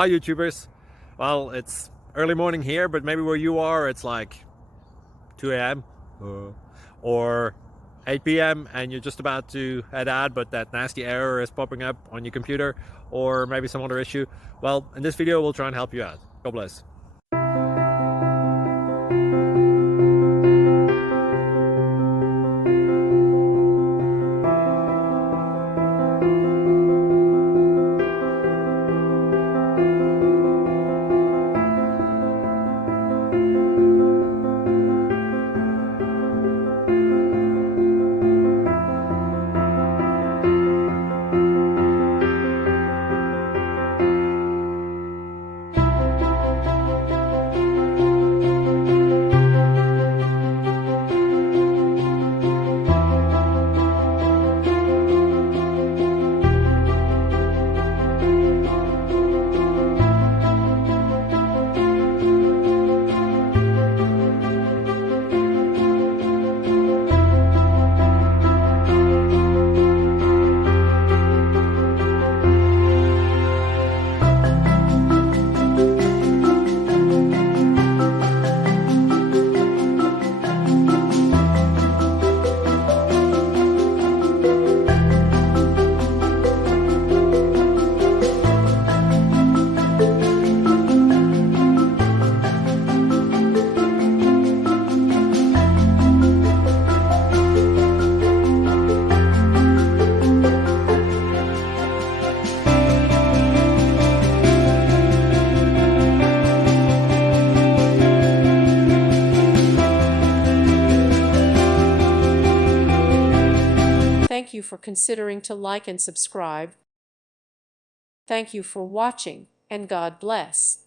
Hi YouTubers. Well, it's early morning here, but maybe where you are it's like 2 a.m. or 8 p.m. and you're just about to head out, but that nasty error is popping up on your computer, or maybe some other issue. Well, in this video we'll try and help you out. God bless. Thank you for considering to like and subscribe. Thank you for watching, and God bless.